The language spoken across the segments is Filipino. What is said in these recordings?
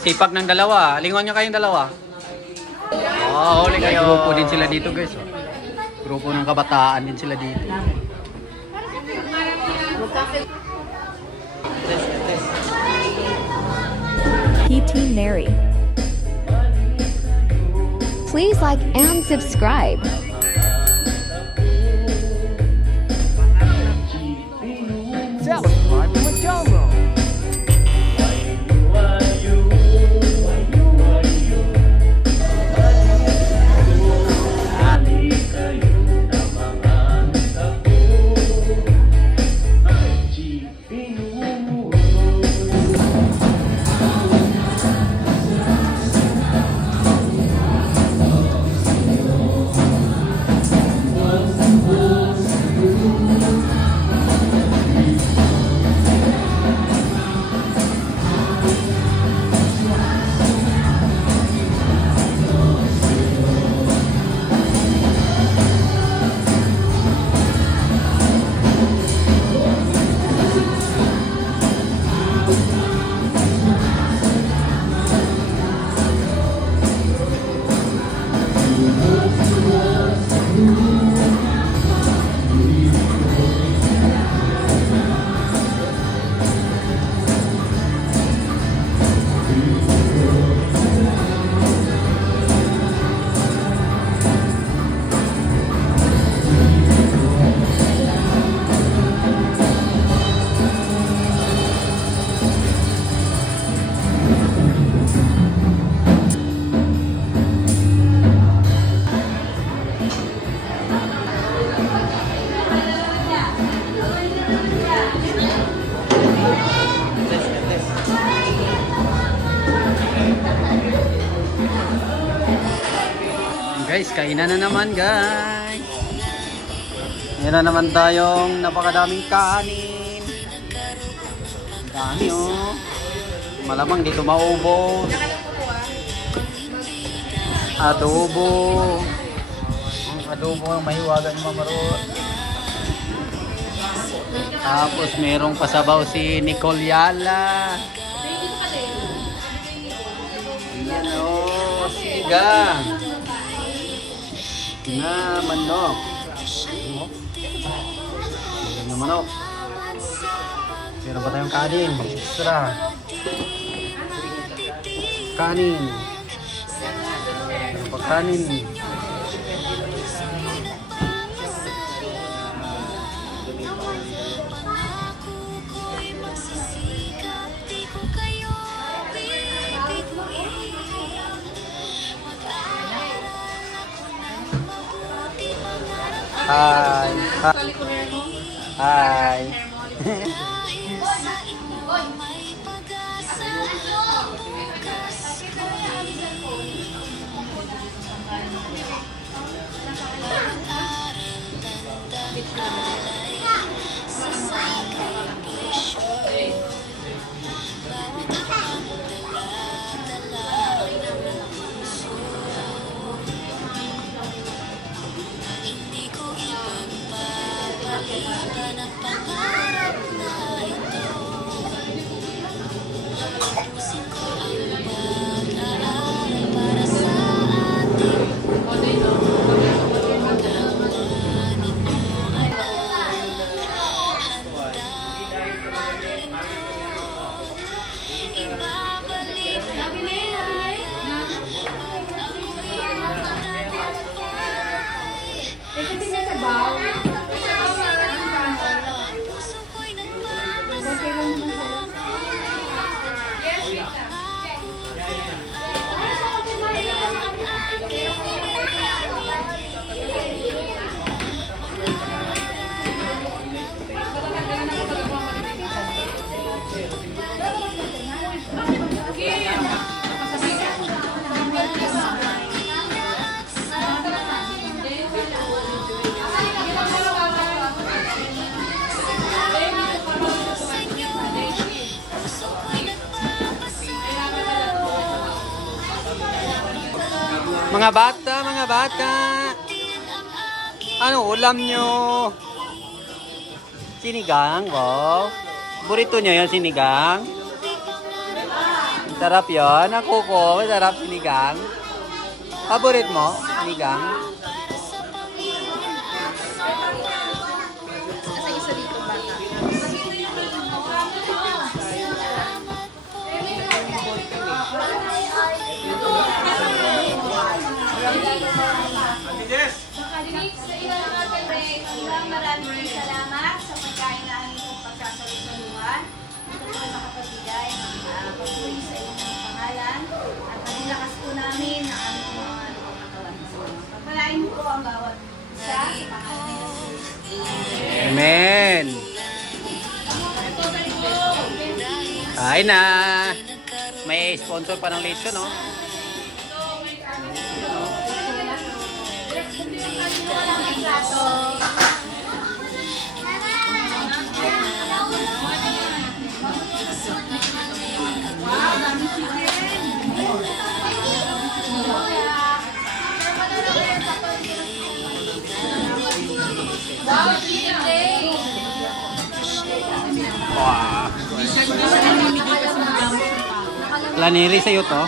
Sipag ng dalawa. Lingon nyo kayong dalawa. Oh, huli kayo. Grupo din sila dito guys. Grupo ng kabataan din sila dito. PT Mary. Please like and subscribe. Subscribe to my channel. Guys, kainan na naman guys. Meron na naman tayong napakadaming kanin. Dami oh. Malamang dito maubos. Adobo. Ang adobo ang mahiwagan ni Mama Ruth. Tapos merong pasabaw si Nicole Yala. Ayan oh, sigang na manok. Ayan na manok. Meron pa tayong kanin. Extra. Kanin. Meron pa kanin. Hi. Hi. Mga bata. Ano ulam nyo? Sinigang, wow. Burrito nyo yan, sinigang? Sarap yun. Ang kuko. Sarap sinigang. Paborit mo? Sinigang? Isa dito bata. Maraming salamat sa pagkain na aming pong pagsasalusaluhan. Ito po ay makapagbigay ng pagpuli sa inyong pangalan at nagilakas po namin ang aming mga katawan. Pagpalain mo po ang bawat isa sa pangalan ng Jesus. Amen. Kain na. May sponsor pa ng lechon, no? Laniri sa'yo to.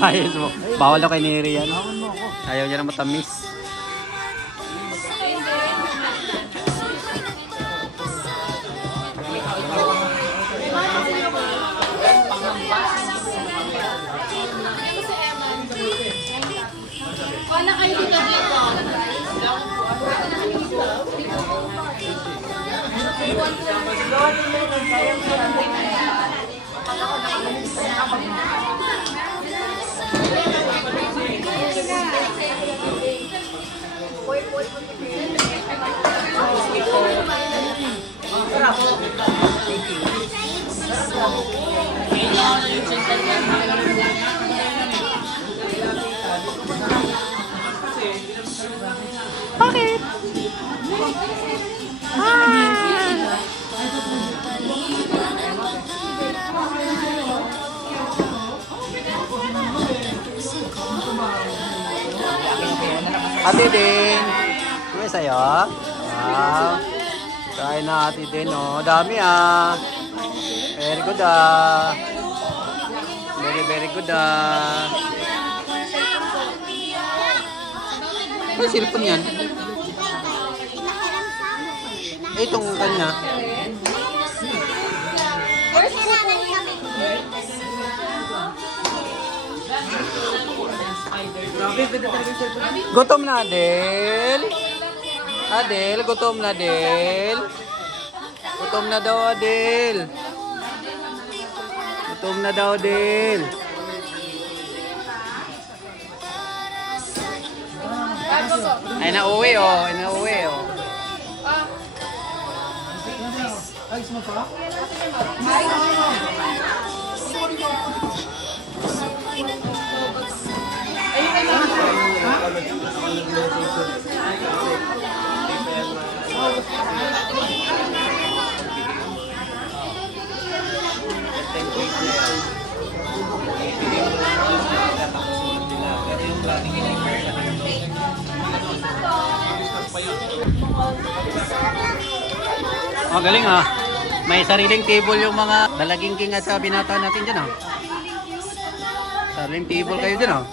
Ayos mo. Bawal na kay Neri yan. Ayaw niya na matamis. Wala kayo dito dito. Bakit? Ate din. May sa'yo? Wow. Kain na ate din, oh. Dami, ah. Very good, ah. Very good, ah. Ay, cellphone yan. Itong kanya. Gutom na, Adel. Adel, gutom na, Adel. Gutom na daw, Adel. Gutom na daw, Adel. Ay, nauwi, oh. Ay, nauwi, oh. Ayos mo pa? Oh, galing, ah. May sariling table yung mga dalaging at sa binata natin dyan, ah. Sariling table kayo dyan, ah.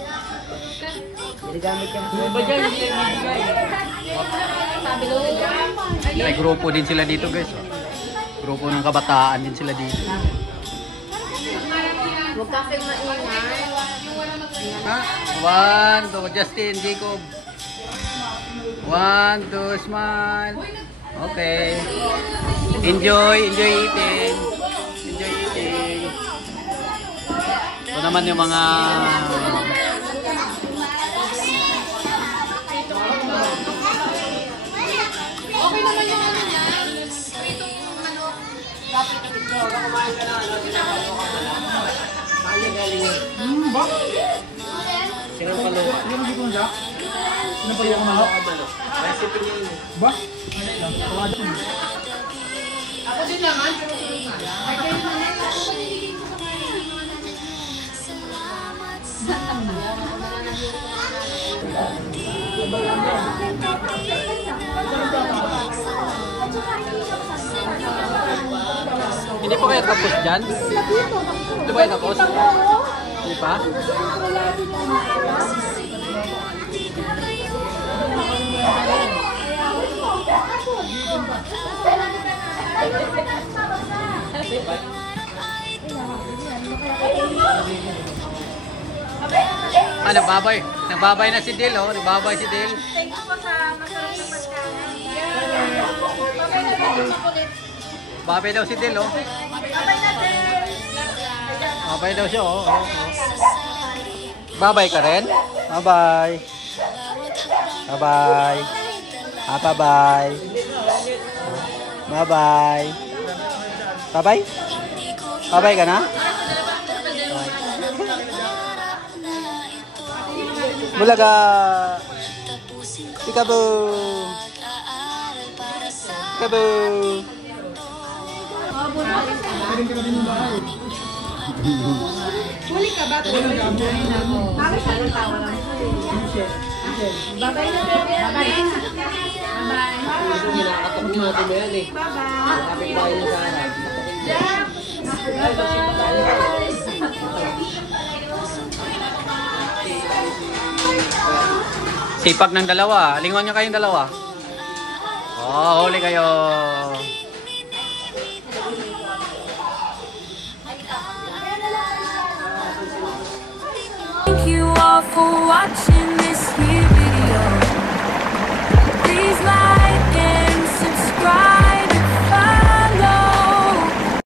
May grupo din sila dito, guys. Grupo ng kabataan din sila dito. Huwag ka kayo maingay. Ha? 1, 2, Justin, Jacob. 1, 2, smile. Okay. Enjoy eating. Enjoy eating. Ito naman yung mga Okay naman yung ano niya. Pritong manok. Dapat na dito. Kumain ka na. Ba? Sinang palo? Yung hindi ko na. Sinang palo ko mahal? Ba? Ako din naman. Pero sunod na. Ay, kayo naman. Hindi pa kayo tapos dyan? Hindi pa kayo tapos? Hindi pa? Ah, nagbabay. Nagbabay na si Dil, oh. Nagbabay si Dil. Thank you po sa masarap na pagkain. Babay daw si Dil, oh. Babay na din. Babay daw siya, oh. Babay ka rin? Babay. Babay. Ah, babay. Babay. Babay? Babay ka na? Bulaga. Peekaboo. Peekaboo. Huli ka ba? Bakit ka ng tawa lang? Babay na, bebe. Babay. Kinakatok niyo natin mo yan eh. Bye-bye. Kapit tayo niyo sa harap. Sipag ng dalawa. Lingon nyo kayong dalawa. Oh, huli kayo.